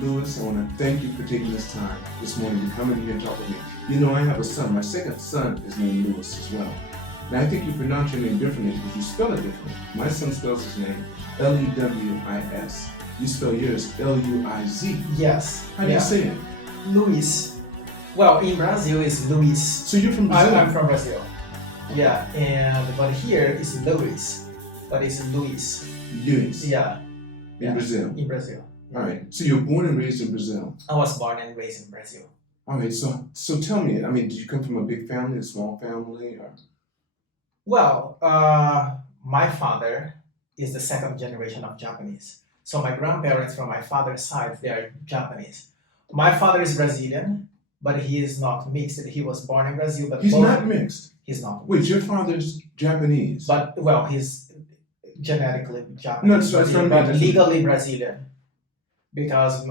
Luiz, I want to thank you for taking this time this morning to come in here and talk with me. You know, I have a son. My second son is named Luiz as well. Now, I think you pronounce your name differently because you spell it differently. My son spells his name Lewis. You spell yours Luiz. Yes. How do you say it? Luiz. Well, in Brazil it's Luiz. So you're from Brazil? I'm from Brazil. Yeah, but here it's Luiz, but it's Luiz. Luiz. Yeah. In Brazil. In Brazil. All right. So you were born and raised in Brazil. I was born and raised in Brazil. All right. So tell me. I mean, did you come from a big family, a small family, or? Well, my father is the second generation of Japanese. So my grandparents from my father's side, they are Japanese. My father is Brazilian, but he is not mixed. He was born in Brazil, but He's not mixed. He's not. Wait, your father's Japanese? But well, he's genetically Japanese, No, but legally Brazilian. Because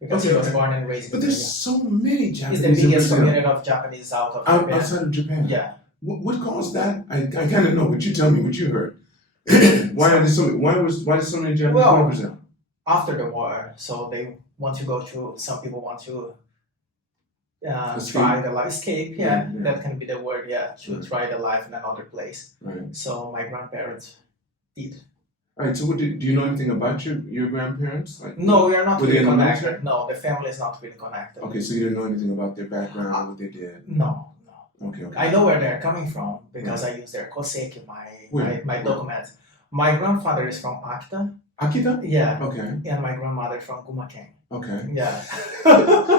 because he was born and raised in But there's Brazil. so many Japanese. It's the biggest in Brazil. community of Japanese out of Japan. Outside of Japan. Yeah. What caused that? I kind of know, but you tell me what you heard. Why did so many Japanese go to Brazil? After the war, so they want to go to. Some people want to try the life escape. Yeah, that can be the word. Yeah, to try the life in another place. Right. So my grandparents did. All right. So do you know anything about your grandparents? Like, No, we are not were they really in the connected. military? No, the family is not really connected. Okay, so you didn't know anything about their background or what they did. No. Okay. I know where they're coming from because I use their koseki, my documents. My grandfather is from Akita. Akita? Yeah. Okay. And my grandmother from Gumaken. Okay. Yeah.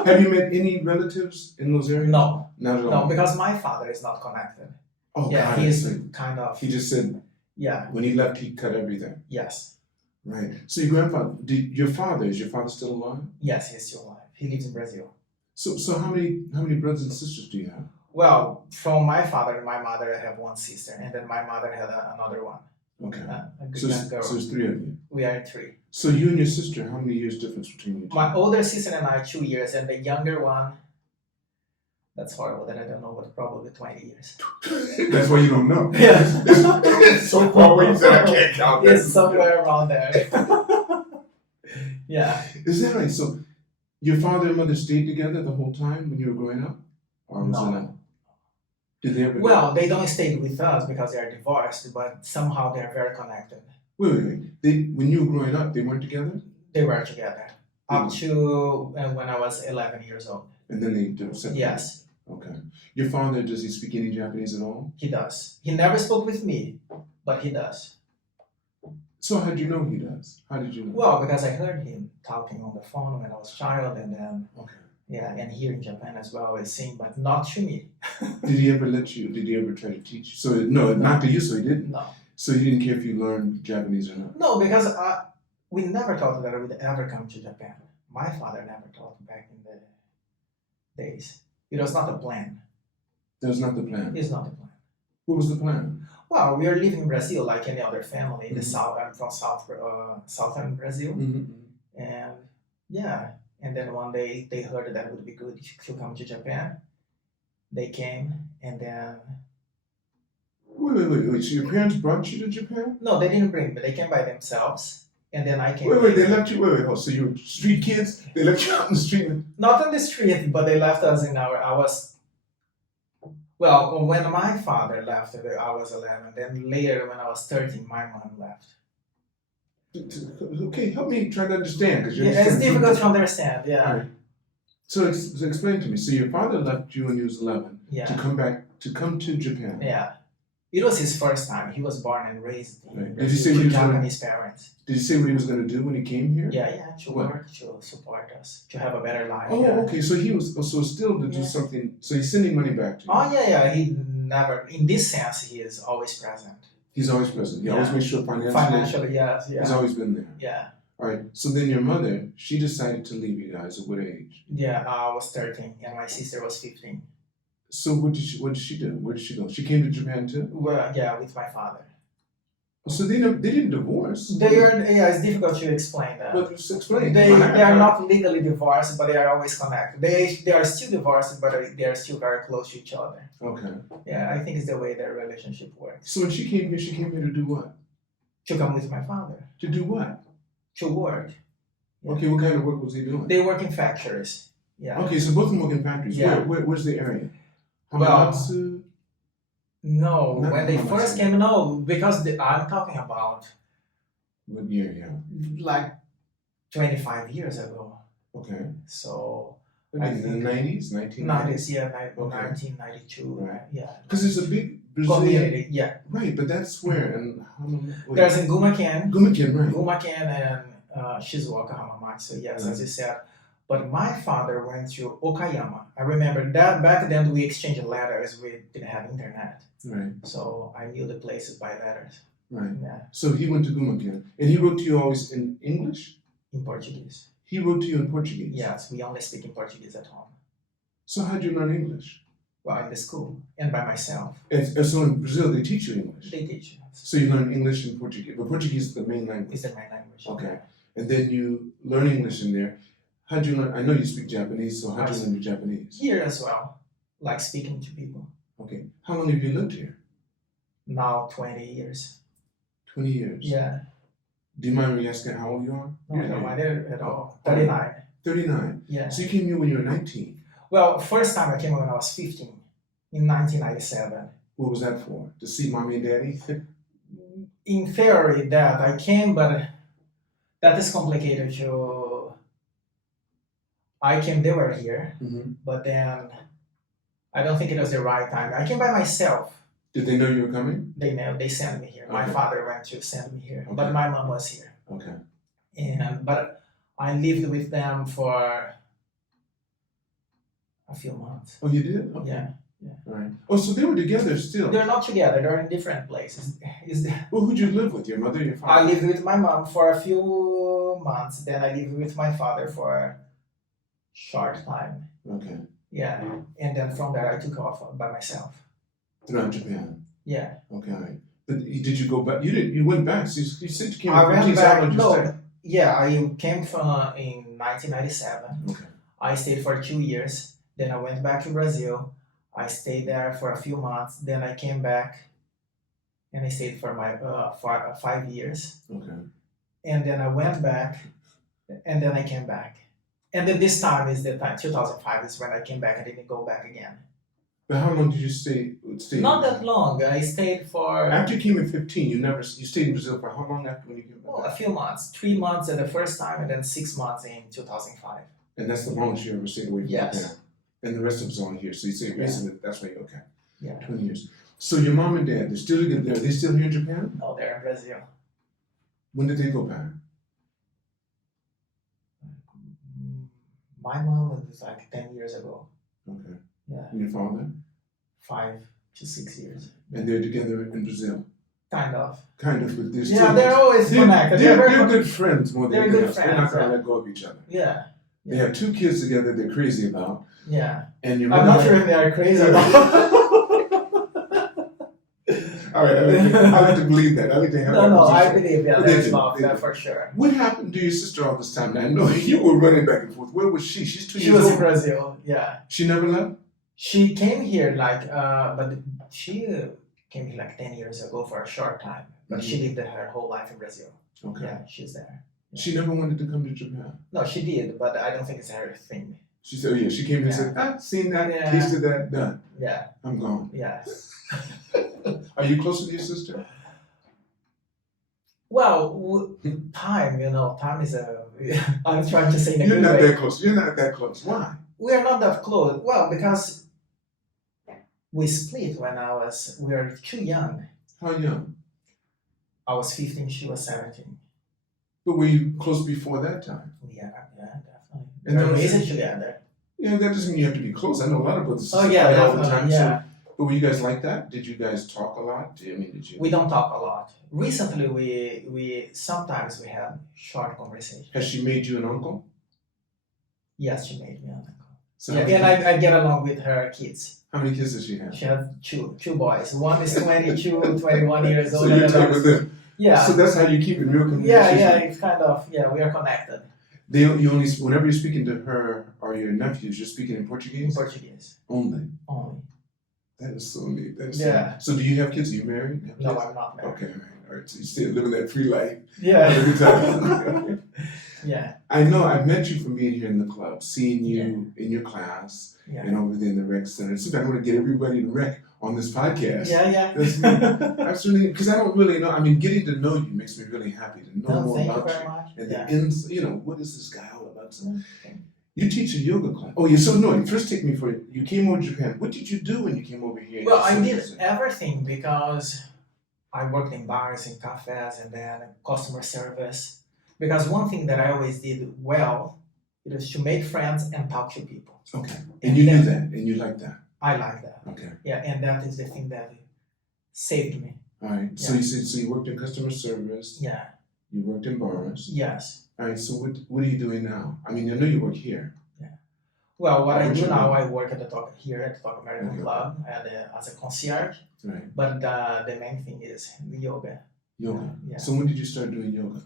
Have you met any relatives in those areas? No. Not at all. No, because my father is not connected. Oh, Yeah, God, he's so kind of. he just said Yeah. when he left, he cut everything. Yes. Right. So your grandfather, is your father still alive? Yes, he's still alive. He lives in Brazil. So how many brothers and sisters do you have? Well, from my father and my mother, I have one sister, and then my mother had another one. Okay. A good So young girl. there's three of you. We are three. So you and your sister, how many years difference between you two? My older sister and I, 2 years, and the younger one, that's horrible that I don't know, but probably 20 years. That's why you don't know. Yeah. It's so far away that I can't count that. It's somewhere around there. Yeah. Is that right? So your father and mother stayed together the whole time when you were growing up? Or was it not? Did they ever? Well, they don't stay with us because they are divorced, but somehow they are very connected. Wait. When you were growing up, they weren't together? They were together up to when I was 11 years old. And then they separated? Yes. Okay. Your father, does he speak any Japanese at all? He does. He never spoke with me, but he does. So how did you know he does? How did you know? Well, because I heard him talking on the phone when I was a child, and then Okay. yeah, and here in Japan as well, I sing, but not to me. Did he ever try to teach you? So no, not to you, so he didn't? No. So he didn't care if you learned Japanese or not? No, because we never thought that I would ever come to Japan. My father never thought back in the days. It was not a plan. That was not the plan? It's not a plan. What was the plan? Well, we are living in Brazil like any other family. In the Mhm. south, I'm from southern Brazil. Mm-hmm. And yeah, and then one day they heard that it would be good to come to Japan. They came, and then Wait. So your parents brought you to Japan? no, they didn't bring me. They came by themselves, and then I came. Wait, they left you, hold. So you were street kids? They left you out in the street? Not on the street, but they left us in well, when my father left, I was 11. Then later, when I was 13, my mom left. Okay, help me try to understand. Cause Yeah, it's difficult to understand, yeah. All right. So explain to me. So your father left you when he was 11 Yeah. to come to Japan. Yeah. It was his first time. He was born and raised in Right. Brazil Did he say to he was Japanese parents. Did he say what he was going to do when he came here? Yeah, to What? work, to support us, to have a better life. Oh, yeah. okay. So he was still to do Yeah. something. So he's sending money back to you. Oh, yeah. He never, in this sense, he is always present He's always present. He Yeah. always makes sure financially. Financially, yes, He's yeah, always been there. yeah, All right. So then your mother, she decided to leave you guys at what age? yeah. I was 13 and my sister was 15. So what did she do? Where did she go? She came to Japan too? Well, yeah, with my father. So they didn't divorce. It's difficult to explain that. But just explain. They are not legally divorced, but they are always connected. They are still divorced, but they are still very close to each other. Okay. Yeah, I think it's the way their relationship works. So when she came here to do what? To come with my father. To do what? To work. Yeah. Okay, what kind of work was he doing? They work in factories. Yeah. Okay, so both of them work in factories. Yeah. Where's the area? Well, Hamamatsu? no, Not when they Hamamatsu. first came, no, because I'm talking about What year? Yeah. like 25 years ago. Okay. So I mean, in the 90s, 90s, yeah, Okay. 1992, Right. yeah. Because it's a big Brazilian. Community, yeah. Right, but that's where and There's in Gumaken, Gumaken, right? and Shizuoka Hamamatsu, yes, as you said. But my father went to Okayama. I remember that back then we exchanged letters. We didn't have internet, Right, so I knew the places by letters. right. Yeah, So he went to Gumaken, and he wrote to you always in English. in Portuguese. He wrote to you in Portuguese. Yes, we only speak in Portuguese at home. So how'd you learn English? Well, in the school and by myself. And so in Brazil they teach you English. They teach us. So you learn English and Portuguese, but Portuguese is the main language. It's the main language. Okay. And then you learn English in there. How'd you learn? I know you speak Japanese, so how'd you learn your Japanese? Here as well, like speaking to people. Okay. How long have you lived here? Now 20 years. 20 years. Yeah. Do you mind me asking how old you are? No, I don't mind it at all. 39. 39. Yeah. So you came here when you were 19. Well, first time I came when I was 15, in 1997. What was that for? To see mommy and daddy? In theory, that I came, but that is complicated to. I came, they were here, Mm-hmm. but then I don't think it was the right time. I came by myself. Did they know you were coming? They sent me here. My Okay. father went to send me here, Okay. but my mom was here. Okay. But I lived with them for a few months. Oh, you did? Okay. Yeah. All right. Oh, so they were together still. They're not together. They're in different places. Well, who'd you live with? Your mother, your I father? lived with my mom for a few months. Then I lived with my father for a short time. Okay. Yeah. And then from there I took off by myself. Throughout Japan. Yeah. Okay. But did you go back? You didn't. You went back. So you said you came. I went back. You No. stayed? Yeah, I came from in 1997. Okay. I stayed for 2 years. Then I went back to Brazil. I stayed there for a few months. Then I came back, and I stayed for 5 years. Okay. And then I went back, and then I came back. And then this time is the time 2005 is when I came back. I didn't go back again. But how long did you stay? Not that long. I stayed for After you came at 15, you stayed in Brazil for how long after when you came back? a few months. 3 months at the first time, and then 6 months in 2005. And that's the longest you ever stayed away from Yes. Japan. And the rest of it's on here. So you say basically that's why okay. Yeah. 20 years. So your mom and dad, they're still together. Are they still here in Japan? Oh, they're in Brazil. When did they go back? My mom was like 10 years ago. Okay. Yeah. And your father? 5 to 6 years. And they're together in Brazil. Kind of. Kind of, but they're Yeah, still they're always connected. They're good friends more than They're anything good else. They're not friends, gonna yeah. let go of each other. Yeah. They have 2 kids together they're crazy about. Yeah. And your I'm mother not sure if they are crazy about All right, I like to believe that. I like to have that No, I position. believe, yeah, But they there's do, love they there do. for sure. What happened to your sister all this time? Now, I know you were running back and forth. Where was she? She's 2 She years was in old. Brazil, yeah. She never left? She came here but she came here like 10 years ago for a short time. But she lived her whole life in Brazil. Okay. Yeah, she's there. She never wanted to come to Japan. No, she did, but I don't think it's her thing. She said, oh, yeah, she came here and said, seen that, Yeah. tasted that, done. Yeah, I'm gone. yeah. Are you close to your sister? Well, time is a. I'm trying to say in a You're good not way. that close. You're not that close. Why? We are not that close. Well, because we split when we were too young. How young? I was 15, she was 17. But were you close before that time? Yeah, definitely. And We're those- raised together. Yeah, that doesn't mean you have to be close. I know a lot of brothers. Oh yeah, fight all the definitely. time. Yeah. So, But were you guys like that? Did you guys talk a lot? Did you? We don't talk a lot. Recently, we sometimes we have short conversations. Has she made you an uncle? Yes, she made me an uncle. So Yeah, and I get along with her kids. how many kids does she have? She has two boys. One is 22, 21 years old. So you're tight with them. Yeah. So that's how you keep it real communication. Yeah, it's kind of, we are connected. You only, whenever you're speaking to her or your nephews, you're speaking in Portuguese? In Portuguese. Only. That is so neat. That is so Yeah. neat. So do you have kids? Are you married? Have No, kids? I'm not married. Okay, all right. So you're still living that free life. Yeah. Every time. Yeah. I know I've met you from being here in the club, seeing you in your class Yeah. and over there in the rec center. So I want to get everybody to rec on this podcast. Yeah. That's neat. That's really, because I don't really know. Getting to know you makes me really happy to know more Thank you about very you. much. And Yeah. the ins, what is this guy all about? So Okay. you teach a yoga class. Oh, yeah. So no, first take me for it. You came over to Japan. What did you do when you came over here? Well, I did everything because I worked in bars and cafes and then customer service. Because one thing that I always did well is to make friends and talk to people. Okay. And you knew that, and you liked that. I like that. Okay. Yeah, and that is the thing that saved me. All right. So Yeah. you said you worked in customer service. Yeah. You worked in bars. Yes. All right. So what are you doing now? I know you work here. Well, what I What do you now, do? I work at the Talk American Okay. Club as a concierge. Right. But the main thing is the yoga. Yoga. Yeah. So when did you start doing yoga?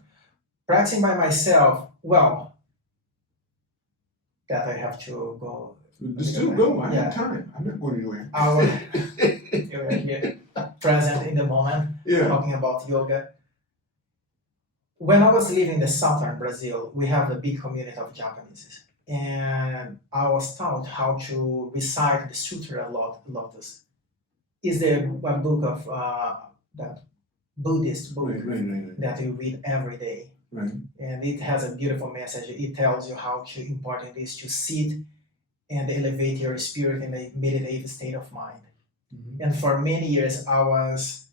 Practicing by myself, well, that I have to go. Just do go. I Yeah. have time. I'm not going anywhere. You're here, present in the moment, Yeah. talking about yoga. When I was living in the southern Brazil, we have a big community of Japanese. And I was taught how to recite the Sutra Lotus. Is a book of that Buddhist book Right. that you read every day. Right. And it has a beautiful message. It tells you how important it is to sit and elevate your spirit in a meditative state of mind. Mm-hmm. And for many years, I was,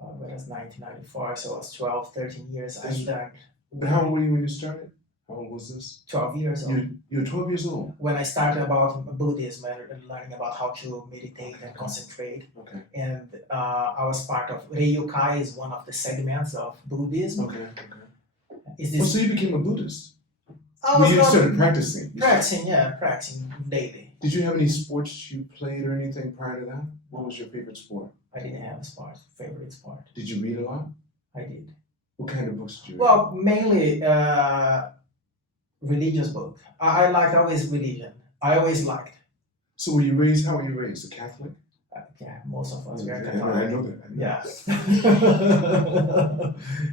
that was 1994, so I was 12, 13 years. I learned. But how old were you when you started? How old was this? 12 years old. You were 12 years old. When I started about Buddhism and learning about how to meditate and concentrate. Okay. And I was part of Ryukai is one of the segments of Buddhism. Okay. Is Well, this so you became a Buddhist. I When was you not started practicing. practicing daily. Did you have any sports you played or anything prior to that? What was your favorite sport? I didn't have a favorite sport. Did you read a lot? I did. What kind of books did you read? Well, mainly religious book. I liked always religion. I always liked. So how were you raised? A Catholic? Yeah, most of us were I Catholic. know that. Yeah.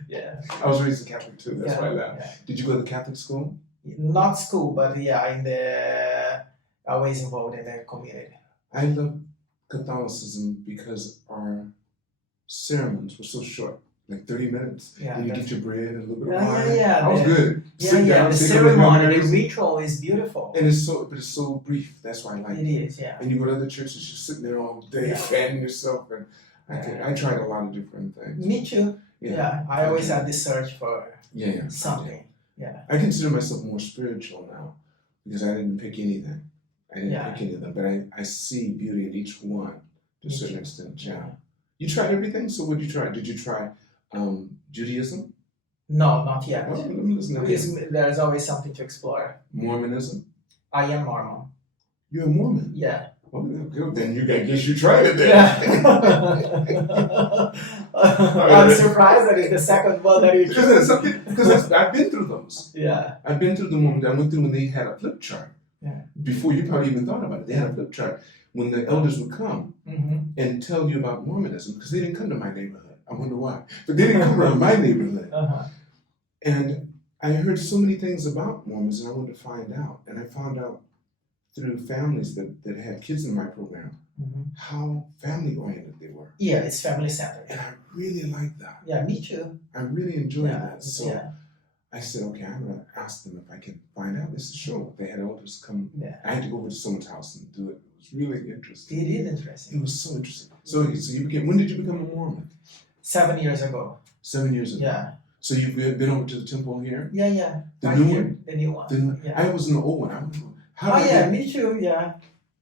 Yeah. I was raised a Catholic too, that's Yeah, why I laughed. yeah. Did you go to Catholic school? Not school, but yeah, always involved in the community. I love Catholicism because our sermons were so short, like 30 minutes. Yeah, And you that's- get your bread and a little bit of Yeah, wine. yeah, I was the- good. Yeah, Sit yeah. down, The say a couple of ceremony, the prayers. ritual is beautiful. And it's so brief. That's why I like It it. is, yeah. And you go to other churches, you're sitting there all day Yeah. fanning yourself. And I tried a lot of different things. Me too. Yeah, I always had this search for Yeah. something. Yeah. I consider myself more spiritual now because I didn't pick anything. I didn't Yeah. pick any of them, but I see beauty in each one to a Me certain too. extent. Yeah. You tried everything? So what did you try? Did you try Judaism? No, not yet. Oh, let me listen to this. There's always something to explore. Mormonism? I am Mormon. You're a Mormon? Yeah. Oh, okay, then I guess you tried it then. Yeah. I'm surprised that it's the second one that you Because I've been through those. Yeah. I've been through the Mormon. I went through when they had a flip chart. Yeah. Before you probably even thought about it, they had a flip chart. When the elders would come Mm-hmm. and tell you about Mormonism, because they didn't come to my neighborhood. I wonder why. But they didn't come around my neighborhood. Uh-huh. And I heard so many things about Mormons and I wanted to find out. And I found out through families that had kids in my program Mm-hmm. how family oriented they were. Yeah, it's family centered. And I really liked that. Yeah, me too. I really enjoyed Yeah. that. So Yeah. I said, okay, I'm going to ask them if I can find out. This is sure. They had elders come. Yeah. I had to go over to someone's house and do it. It was really interesting. It is interesting. It was so interesting. So you became, when did you become a Mormon? 7 years ago. 7 years ago. Yeah. So you've been over to the temple here? Yeah. The Right new here, one? the new one. Yeah. I was in the old one. Oh yeah, me too. Yeah.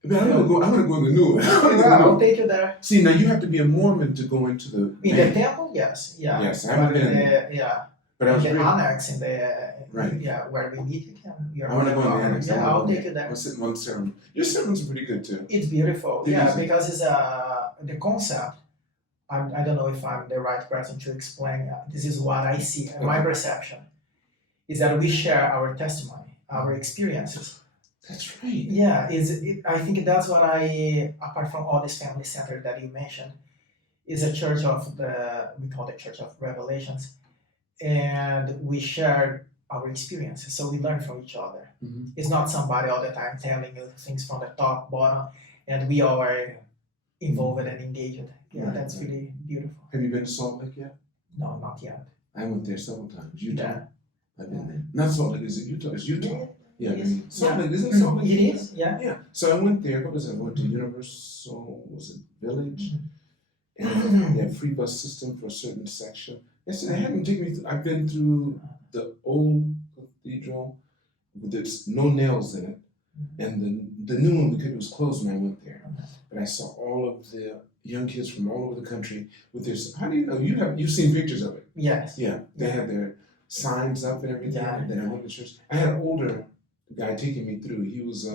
But I want to go in the new one. I'll take you there. See, now you have to be a Mormon to go into the the temple, yes, yeah. Yes, I haven't been there. Yeah. But I was the reading. annex in the Right. Yeah, where we meet again. I want to go in the annex. Yeah, I'll take you there. I'll sit in one ceremony. Your sermons are pretty good too. It's beautiful. They're Yeah, easy. because it's the concept. I don't know if I'm the right person to explain. This is what I see. My perception is that we share our testimony, our experiences. That's right. Yeah, I think that's what apart from all this family center that you mentioned, is a church we call it Church of Revelations, and we share our experiences, so we learn from each other. Mm-hmm. It's not somebody all the time telling you things from the top, bottom, and we all are involved and engaged. Yeah, Right, that's right. really beautiful. Have you been to Salt Lake yet? No, not yet. I went there several times. Utah. Yeah. I've been there. Not Salt Lake. Is it Utah? It's Utah. Yeah. It is. Salt Lake. Isn't Salt Lake? It is. Yeah. Yeah. So I went there. What was it? I went to Universal. Was it Village? And they have free bus system for a certain section. They haven't taken me through. I've been through the old cathedral. There's no nails in it, and the new one because it was closed when I went there. But I saw all of the young kids from all over the country with this. How do you know? You've seen pictures of it. Yes. Yeah, they had their signs up and everything. Yeah. Then I went to church. I had an older guy taking me through. He was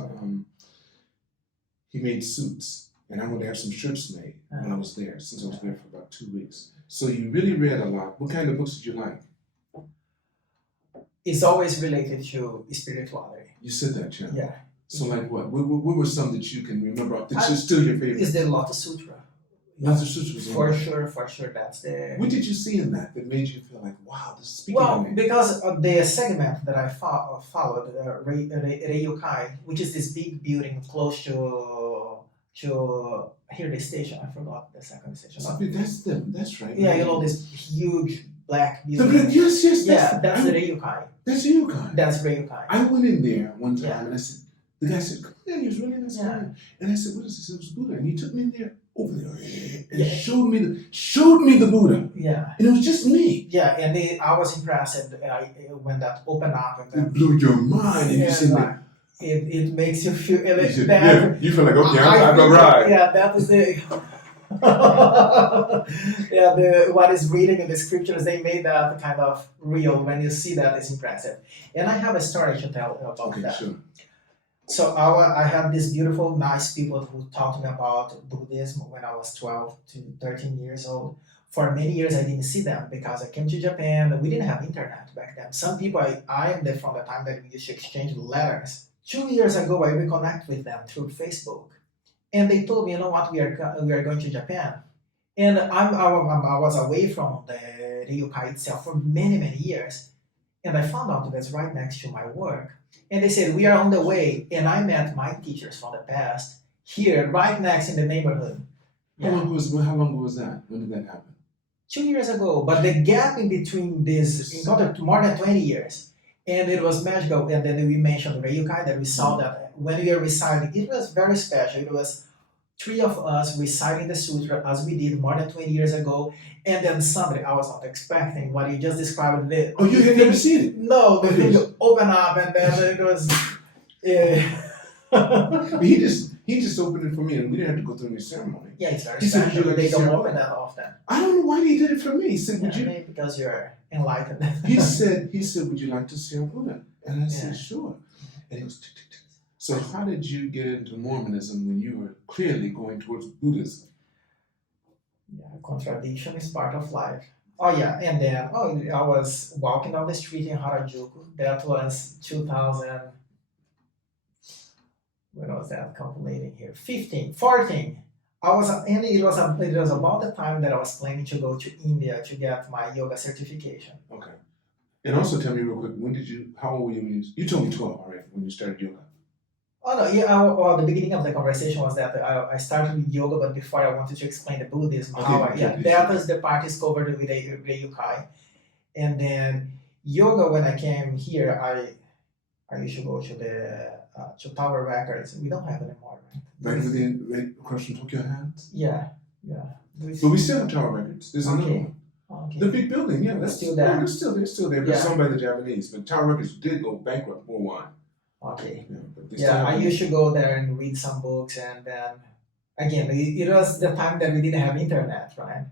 he made suits, and I wanted to have some shirts made when I was there. Since I was there for about 2 weeks. So you really read a lot. What kind of books did you like? It's always related to spirituality. You said that, yeah. Yeah. So like what? What were some that you can remember? That's still your favorite. Is the Lotus Sutra? Lots of sutras. For sure. That's the. What did you see in that made you feel like, wow, this is speaking to me? Because of the segment that I followed, Ryukai, which is this big building close to here the station. I forgot the second station. That's them. That's right. Yeah, you know this huge black building. Yes. Yeah, that's the Ryukai. That's Ryukai. That's Ryukai. I went in there one time Yeah. and I said, the guy said, come in, he was really nice guy. And I said, what is this? It was Buddha. And he took me in there, over there, and showed me the Buddha. Yeah. And it was just me. Yeah, and I was impressed when that opened up. And It blew your mind. And you said, like, it makes you feel you feel like, okay, I've arrived. Yeah, that is the what is reading in the scriptures, they made that kind of real. When you see that, it's impressive. And I have a story to tell about that. Sure. So I had these beautiful, nice people who taught me about Buddhism when I was 12 to 13 years old. For many years, I didn't see them because I came to Japan. We didn't have internet back then. Some people, I am there from the time that we used to exchange letters. 2 years ago, I reconnect with them through Facebook. And they told me, you know what, we are going to Japan. And I was away from the Ryukai itself for many, many years. And I found out that's right next to my work. And they said, we are on the way. And I met my teachers from the past here, right next in the neighborhood. Yeah. How long was that? When did that happen? 2 years ago. But the gap in between this encountered more than 20 years. And it was magical. And then we mentioned Ryukai, that we saw that when we were reciting, it was very special. It was 3 of us reciting the sutra as we did more than 20 years ago. And then suddenly, I was not expecting what you just described. You had never seen it? No, the thing opened up and then it was... He just opened it for me and we didn't have to go through any ceremony. Yeah, it's very He said, special. They don't open that often. I don't know why he did it for me. He said, Maybe because you're enlightened. he said, would you like to see a Buddha? And I said, sure. And he was, tick, tick, tick. So how did you get into Mormonism when you were clearly going towards Buddhism? Yeah, contradiction is part of life. Oh yeah, and then I was walking down the street in Harajuku. That was 2000. When was that? Calculating here. 14. And it was about the time that I was planning to go to India to get my yoga certification. Okay. And also tell me real quick, how old were you when you told me 12 already when you started yoga? Oh no, yeah. The beginning of the conversation was that I started with yoga, but before I wanted to explain the Buddhism. That was the part is covered with Ryukai, and then yoga. When I came here, I used to go to the to Tower Records. We don't have anymore, right? Right across from Tokyo Hands. Yeah. But we still have Tower Records. There's another one. Okay. The big building, yeah, that's still there. They're still there, but it's owned by the Japanese. But Tower Records did go bankrupt worldwide. Okay. Yeah, but they still Yeah, I have used to go there and read some books, and then again, it was the time that we didn't have internet, right?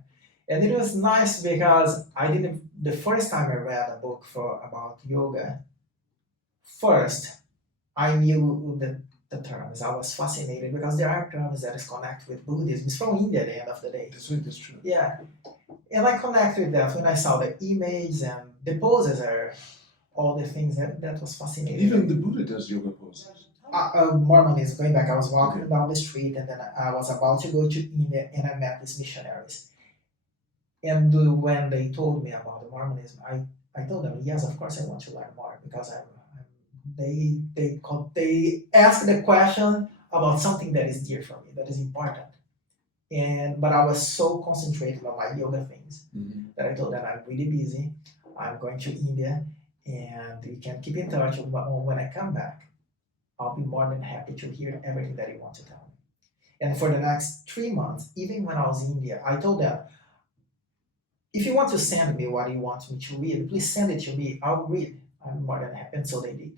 And it was nice because I didn't. The first time I read a book about yoga, first I knew the terms. I was fascinated because there are terms that is connected with Buddhism. It's from India at the end of the day. That's true. Yeah, and I connect with that when I saw the image and the poses are all the things that was fascinating. Even the Buddha does yoga poses. Mormonism, going back, I was walking Okay. down the street and then I was about to go to India and I met these missionaries. And when they told me about the Mormonism, I told them, yes, of course I want to learn more because they asked the question about something that is dear for me, that is important. But I was so concentrated on my yoga things that I told them I'm really busy. I'm going to India, and we can keep in touch. When I come back, I'll be more than happy to hear everything that you want to tell me. And for the next 3 months, even when I was in India, I told them, if you want to send me what you want me to read, please send it to me. I'll read. I'm more than happy. And so they did.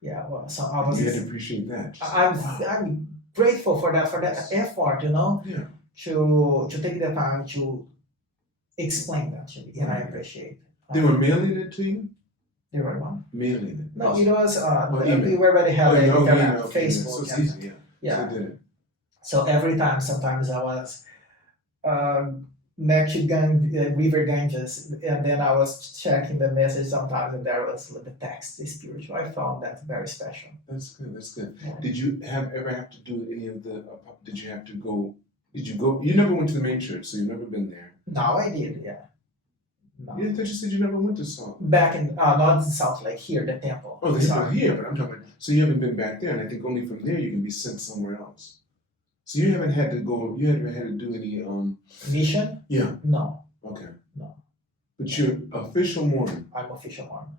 Yeah, well, so I was. You had to appreciate that. I'm grateful for that effort, Yeah. to take the time to explain that to me, and I appreciate. They were mailing it to you? They were what? Mailing it. No, it was email. we already had email, Facebook. So it's easy, Yeah. So they did it. So every time, sometimes I was next to River Ganges, and then I was checking the message sometimes, and there was the text, the spiritual. I found that very special. That's good. That's good. Yeah. Did you ever have to do any of the? Did you have to go? Did you go? You never went to the main church, so you've never been there. No, I did. Yeah. No. Yeah, I thought you said you never went to Salt. Back in not in Salt Lake, here, the temple. Oh, the temple here, but I'm talking about. So you haven't been back there, and I think only from there you can be sent somewhere else. So you haven't had to go. You haven't had to do any mission. Yeah. No. Okay. No. But you're official Mormon. I'm official Mormon.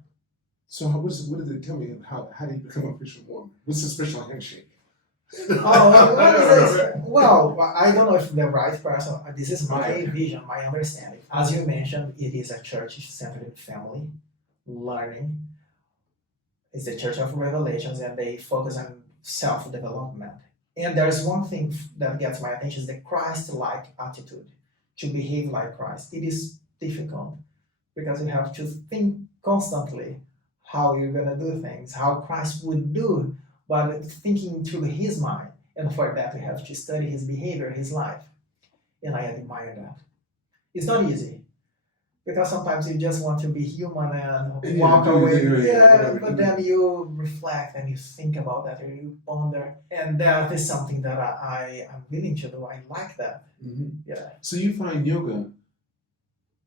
So what did they tell me? How do you become official Mormon? What's the special handshake? Oh, what is this? Well, I don't know if the right person. This is my vision, my understanding. As you mentioned, it is a church centered in family, learning. It's the Church of Revelations, and they focus on self-development. And there's one thing that gets my attention: is the Christ-like attitude, to behave like Christ. It is difficult because you have to think constantly how you're gonna do things, how Christ would do, but thinking through his mind. And for that, we have to study his behavior, his life. And I admire that. It's not easy because sometimes you just want to be human and walk away. But then you reflect and you think about that and you ponder. And that is something that I am willing to do. I like that. Mm-hmm. Yeah. So you find yoga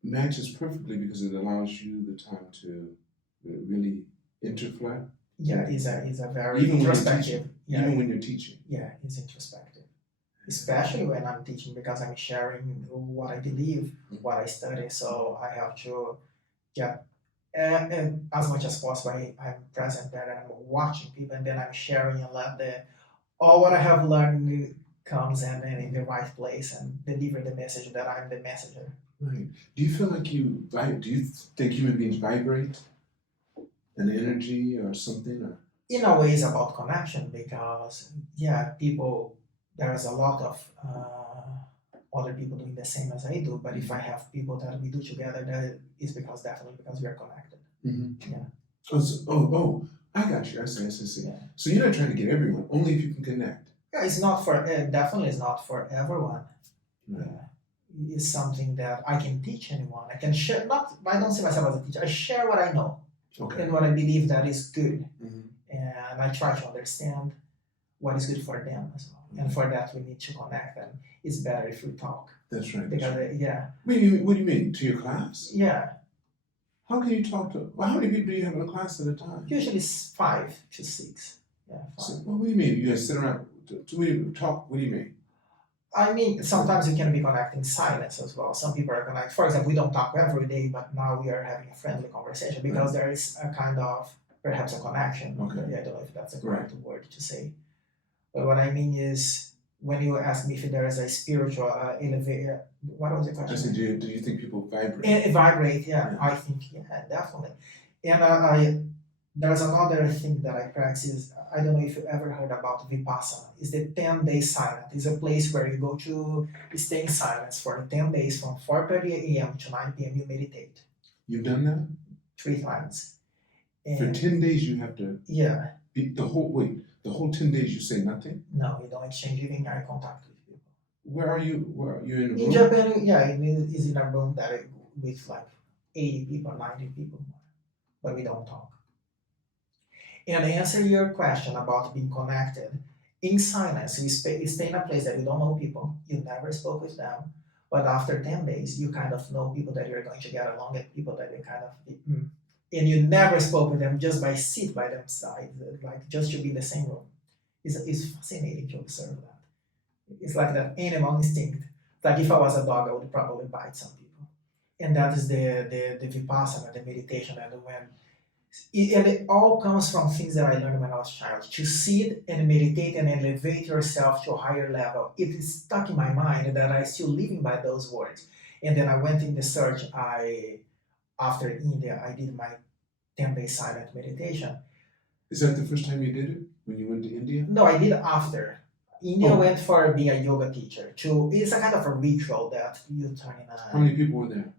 matches perfectly because it allows you the time to really interflect. Yeah, it's a very introspective. Even when you're teaching. Yeah, it's introspective. Especially when I'm teaching, because I'm sharing what I believe, what I study. So I have to get and as much as possible. I'm present there and I'm watching people, and then I'm sharing and let all what I have learned comes in the right place and deliver the message that I'm the messenger. Right. Do you feel like do you think human beings vibrate? An energy or something? Or? In a way, it's about connection because, people, there's a lot of other people doing the same as I do, but if I have people that we do together, that is definitely because we are connected. Mm-hmm. Yeah. I got you. I see. Yeah. So you're not trying to get everyone, only if you can connect. Yeah, it's not for, definitely is not for everyone. Right. Yeah. It's something that I can teach anyone. I can share, I don't see myself as a teacher, I share what I know. Okay. And what I believe that is good. Mm-hmm. And I try to understand what is good for them as well. Mm-hmm. And for that, we need to connect, and it's better if we talk. That's right. Because, What do you mean? To your class? Yeah. How can you talk to, how many people do you have in a class at a time? Usually 5 to 6. Yeah. 5. So, what do you mean? You guys sit around, talk, what do you mean? I mean, sometimes you can be connecting silence as well. Some people are connecting. For example, we don't talk every day, but now we are having a friendly conversation because there is a kind of, perhaps a connection. Okay. I don't know if that's a correct word to say. But what I mean is, when you ask me if there is a spiritual elevator, what was the question? I said, do you think people vibrate? Vibrate, yeah. I think, definitely. And There's another thing that I practice. I don't know if you ever heard about Vipassana. It's the 10-day silence. It's a place where you go to stay in silence for the 10 days from 4:30 a.m. to 9 p.m. You meditate You've done that? 3 times. For 10 days you have to Yeah. the whole 10 days you say nothing? No, you don't exchange even eye contact with people. Where are you in a room? In Japan, yeah, it is in a room that with like 80 people, 90 people more. But we don't talk. And to answer your question about being connected, in silence, you stay in a place that you don't know people, you never spoke with them, but after 10 days, you kind of know people that you're going to get along with, people that you kind of, and you never spoke with them just by sit by them side, like just to be in the same room. It's fascinating to observe that. It's like that animal instinct. Like if I was a dog, I would probably bite some people. And that is the Vipassana, the meditation, and it all comes from things that I learned when I was a child. To sit and meditate and elevate yourself to a higher level. It is stuck in my mind that I still living by those words. And then I went in the search. After India, I did my 10-day silent meditation. Is that the first time you did it? When you went to India? No, I did after. India went for being a yoga teacher. It's a kind of a ritual that you turn in a... How many people were there?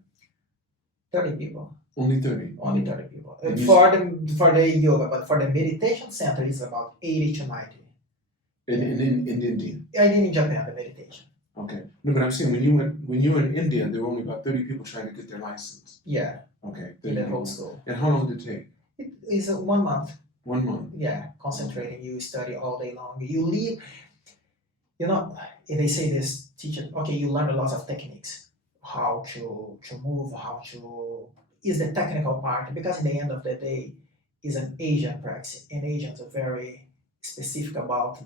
30 people. Only 30? Only 30 people. For the yoga, but for the meditation center, it's about 80 to 90. In India? I did in Japan, the meditation. Okay. No, but I'm saying when you were in India, there were only about 30 people trying to get their license. Yeah. Okay. In the whole school. And how long did it take? It is 1 month. 1 month? Yeah, concentrating. You study all day long. You leave, they say this teacher, okay, you learn a lot of techniques. How to move, is the technical part, because at the end of the day, is an Asian practice, and Asians are very specific about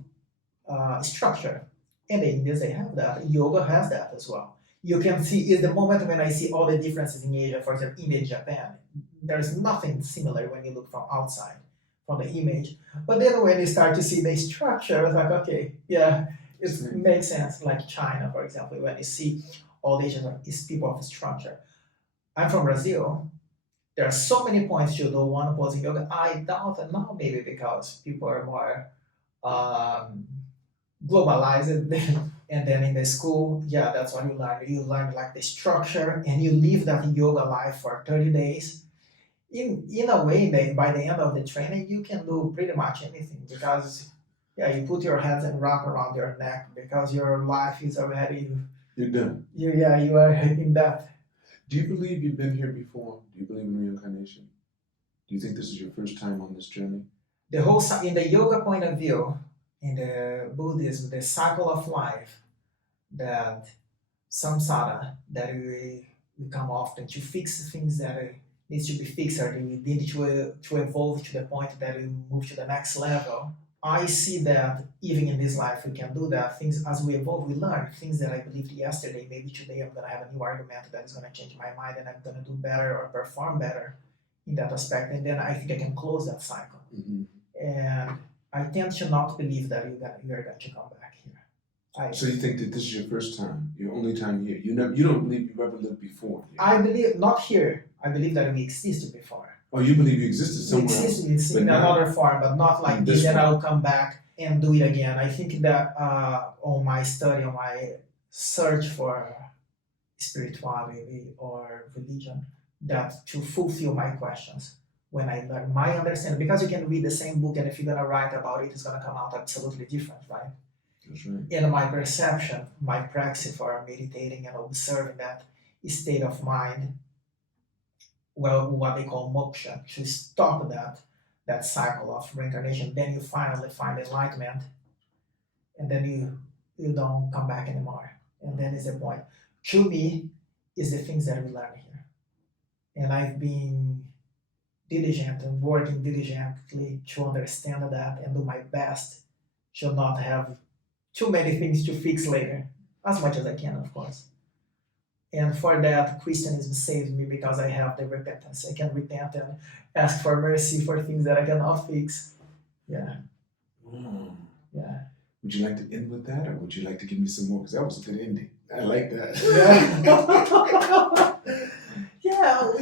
structure. And the Indians, they have that. Yoga has that as well. You can see, is the moment when I see all the differences in Asia, for example, India and Japan, there's nothing similar when you look from outside, from the image. But then when you start to see the structure, it's like, okay, yeah, it makes sense. Like China, for example, when you see all the Asians is people of structure. I'm from Brazil. There are so many points you don't want to pose in yoga. I doubt it now, maybe because people are more globalized. And then in the school, yeah, that's what you learn. You learn like the structure, and you live that yoga life for 30 days. In a way, by the end of the training, you can do pretty much anything, because you put your hands and wrap around your neck, because your life is already... You're done. You are in that. Do you believe you've been here before? Do you believe in reincarnation? Do you think this is your first time on this journey? In the yoga point of view, in the Buddhism, the cycle of life, that samsara, that we come often to fix things that needs to be fixed, or we need to evolve to the point that we move to the next level. I see that even in this life we can do that. Things as we evolve, we learn things that I believed yesterday. Maybe today I'm gonna have a new argument that is gonna change my mind, and I'm gonna do better or perform better in that aspect. And then I think I can close that cycle. Mm-hmm. And I tend to not believe that you're going to come back here. So you think that this is your first time, your only time here? You don't believe you've ever lived before? I believe not here. I believe that we existed before. Oh, you believe you existed somewhere else? We existed in another form, but not like this. Then I'll come back and do it again. I think that on my study, on my search for spirituality or religion, that to fulfill my questions. When I learn my understanding, because you can read the same book, and if you're gonna write about it, it's gonna come out absolutely different, right? That's right. And my perception, my practice for meditating and observing that state of mind, well, what they call moksha, to stop that cycle of reincarnation, then you finally find enlightenment, and then you don't come back anymore. And then is the point. To me, is the things that we learn here. And I've been diligent and working diligently to understand that and do my best to not have too many things to fix later, as much as I can, of course. And for that, Christianism saves me, because I have the repentance. I can repent and ask for mercy for things that I cannot fix. Yeah. Wow. Yeah. Would you like to end with that, or would you like to give me some more? Because that was a good ending. I like that. Yeah. Yeah,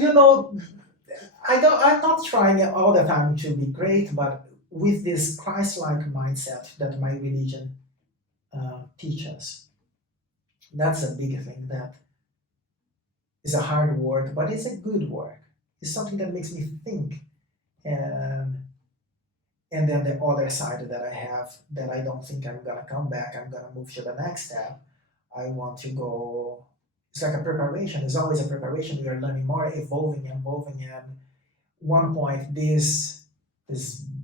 I'm not trying all the time to be great, but with this Christ-like mindset that my religion teaches. That's a big thing. That is a hard work, but it's a good work. It's something that makes me think. And then the other side that I have, that I don't think I'm gonna come back, I'm gonna move to the next step. I want to go. It's like a preparation. It's always a preparation. We are learning more, evolving, and one point, this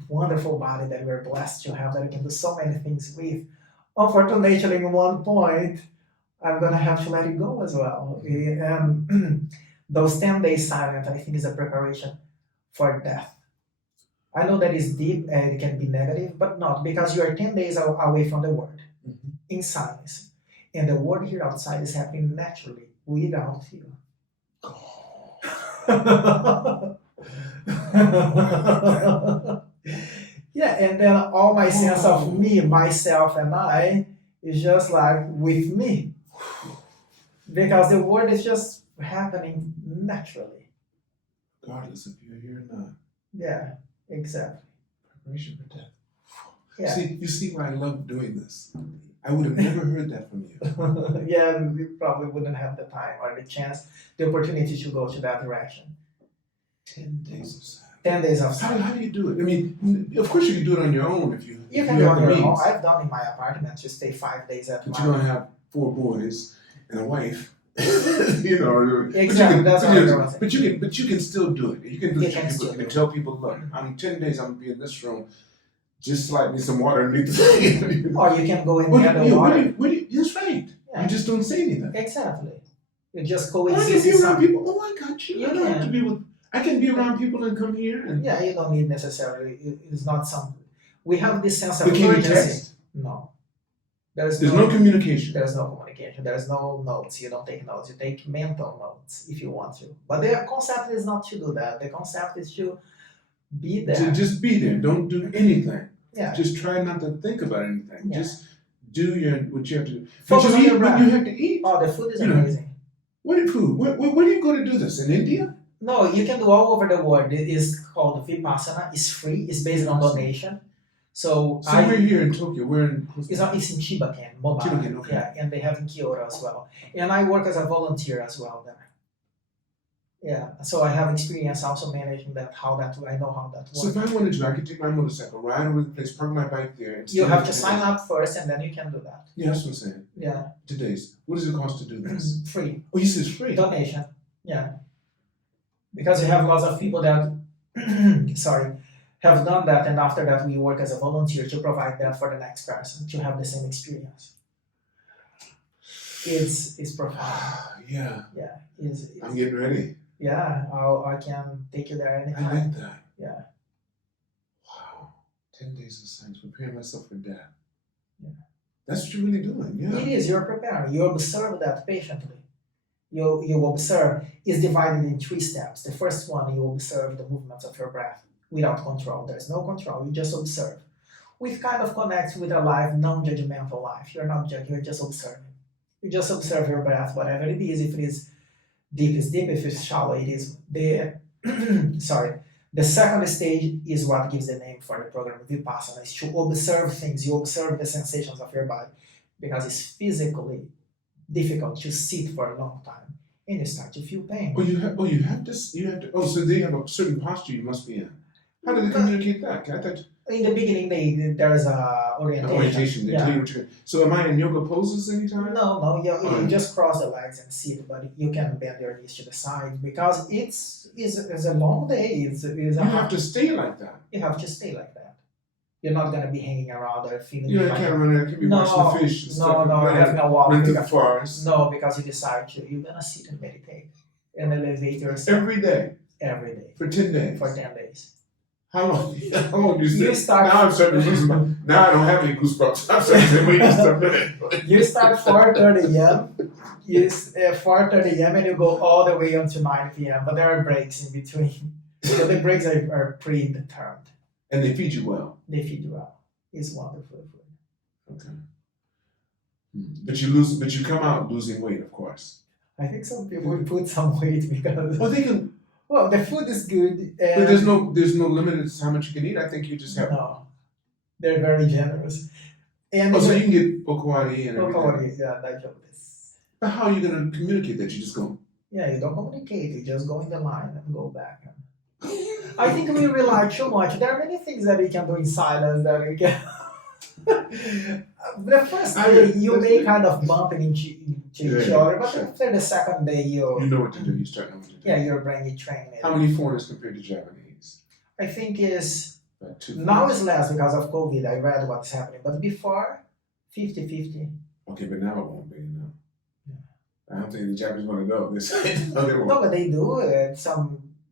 wonderful body that we're blessed to have, that we can do so many things with. Unfortunately, in one point, I'm gonna have to let it go as well. And those 10 days silent, I think, is a preparation for death. I know that is deep and it can be negative, but not, because you are 10 days away from the world, in silence. And the world here outside is happening naturally, without you. Yeah, and then all my sense of me, myself, and I is just like with me. Because the world is just happening naturally. Regardless if you're here or not. Yeah, exactly. Preparation for death. Yeah. See, you see why I love doing this. I would have never heard that from you. Yeah, we probably wouldn't have the time or the chance, the opportunity to go to that direction. 10 days of silence. 10 days of silence. How do you do it? I mean, of course you can do it on your own if you can do it on your means. own. I've done in my apartment to stay 5 days at But once. you don't have 4 boys and a wife. You know, Exactly, but you can still do it. You can do You it. can still You do can it. tell people, look, I'm 10 days. I'm gonna be in this room. Just slide me some water underneath the thing. Or you can go in the other water. That's right. Yeah. You just don't say anything. Exactly. You just I can coexist. be in around some- people. Oh, I got you. I don't have to be with. I can be around people and come here and. Yeah, you don't need necessarily. It's not something. We have this sense of But can you urgency. text? No. There's no communication. There's no communication. There's no notes. You don't take notes. You take mental notes if you want to. But the concept is not to do that. The concept is to be there. To just be there. Don't do anything. Yeah. Just try not to think about anything. Yeah. Just do what you have to do. Focus But on you your eat breath. when you have to eat. Oh, the food is You know. amazing. What food? Where do you go to do this? In India? No, you can do all over the world. It is called Vipassana. It's free. It's based on donation. So We're here in Tokyo. We're in. It's in Chibaken, Mobile. Chibaken, okay. Yeah, and they have in Kyoto as well. And I work as a volunteer as well there. Yeah, so I have experience also managing that. I know how that works. So if I wanted to, I could take my motorcycle, ride over the place, park my bike there. And You stay have there to for sign days. up first, and then you can do that. Yeah, that's what I'm saying. Yeah, Today's. What does it cost to do this? free Oh, you said it's free. donation. Yeah, because you have lots of people that, have done that, and after that we work as a volunteer to provide that for the next person to have the same experience. It's profound. Yeah. Yeah, I'm getting ready. yeah. I can take you there I anytime. like that. Yeah. Wow. 10 days of silence, preparing myself for death. Yeah. That's what you're really doing, yeah. It is. You're preparing. You observe that patiently. You observe. It's divided in 3 steps. The first one, you observe the movements of your breath without control. There's no control. You just observe. Which kind of connects with a life, non-judgmental life. You're not judging. You're just observing. You just observe your breath, whatever it is. If it is deep, it's deep. If it's shallow, it is. The second stage is what gives the name for the program, Vipassana, is to observe things. You observe the sensations of your body because it's physically difficult to sit for a long time, and you start to feel pain. So they have a certain posture you must be in. How do they communicate that? I thought In the beginning, there's a orientation. They Yeah. tell you what you're. So am I in yoga poses anytime? No, you Alright. just cross the legs and sit, but you can bend your knees to the side because it's a long day. You have to stay like that. You have to stay like that. You're not gonna be hanging around or feeling. You know, I like can't run. I can't be watching the fish and stuff. No, and having a walk. run through the because- forest. No, because you decide to. You're gonna sit and meditate and elevate yourself Every day every day for 10 days. for 10 days. How long? How long do you sit? You start. Now I'm starting to lose my. Now I don't have any goosebumps. I'm starting to say, wait just a minute. You start 4:30 a.m. 4:30 a.m. and you go all the way until 9 p.m. But there are breaks in between. So the breaks are predetermined. And they feed you well. They feed you well. It's wonderful food. Okay. But you come out losing weight, of course. I think some people put some weight because. Well, they can. Well, the food is good. And But there's no limit to how much you can eat. I think you just have. no, they're very generous. And Oh, so you can get okawari and everything. okawari, yeah, daijoubu. But how are you going to communicate that? You just go. Yeah, you don't communicate. You just go in the line and go back. I think we rely too much. There are many things that we can do in silence that we can. The first day you may kind of bump into each other, but after the second day You know what to do. You start knowing what to do. yeah, your brain is trained. How many foreigners compared to Japanese? I think is About 2. now is less because of COVID. I read what's happening, but before 50-50. Okay, but now it won't be. No. Yeah. I don't think the Japanese want to go. They say no, they won't. No, but they do it.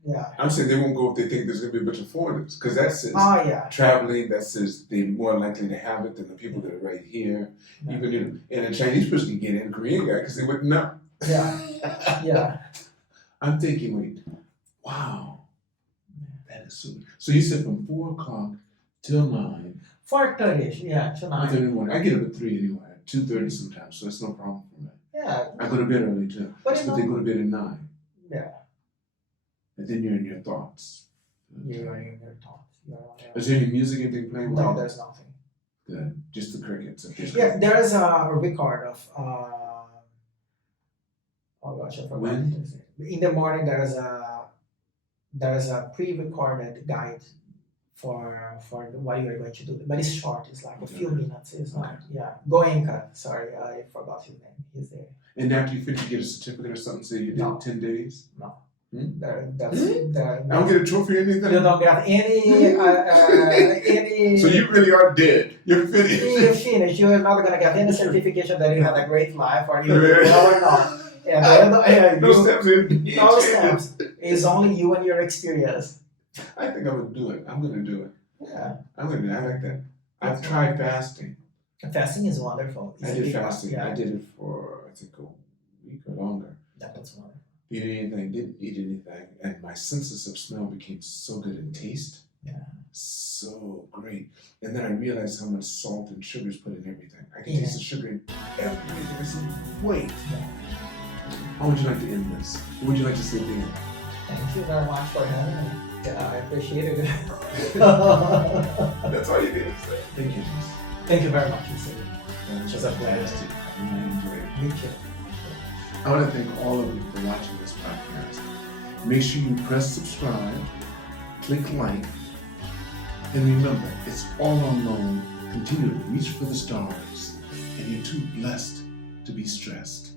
Yeah. I'm saying they won't go if they think there's going to be a bunch of foreigners, because that says Oh yeah. traveling. That says they're more likely to have it than the people that are right here. Yeah. Even and a Chinese person can get in, a Korean guy, because they wouldn't know. Yeah. Yeah. I'm thinking, wait, wow, that is super. So you said from 4:00 till 9. 4:30. Yeah, to 9. 9:30 in the morning. I get up at 3 anyway. 2:30 sometimes, so that's no problem for me. Yeah. I go to bed early too, But but they go to bed at 9. Yeah. And then you're in your thoughts. You are in your thoughts. Is there any music, anything playing? No, there's nothing. Good. Just the crickets. Yeah, there is a record of. Oh gosh, I forgot. When? In the morning, there is a pre-recorded guide for what you are going to do, but it's short. It's like a few minutes. It's not. Yeah, Goenka. Sorry, I forgot his name. He's there. And after you finish, you get a certificate or something. Say you did No. 10 days. No. Hmm? There. I don't get a trophy or anything. You don't get any. So you really are dead. You're finished. You're finished. You're not gonna get any certification that you had a great life or you did well or not. And No steps in. no stamps. It's only you and your experience. I think I'm gonna do it. I'm gonna do it. Yeah. I like that. I've tried fasting. Fasting is wonderful. It's I a did big fasting. part. Yeah. I did it for I think a week or longer. That's wonderful. Eat anything, didn't eat anything, and my senses of smell became so good in taste. Yeah. So great. And then I realized how much salt and sugar is put in everything. I can Yeah. taste the sugar in everything. I said, wait. Yeah. How would you like to end this? What would you like to say at the end? Thank you very much for having me. Yeah, I appreciate it. That's all you need to say. Thank you, Jess. Thank you very much. It's That was It's a pleasure. fantastic. I really enjoyed it. me too. I want to thank all of you for watching this podcast. Make sure you press subscribe, click like, and remember, it's all unknown. Continue to reach for the stars, and you're too blessed to be stressed.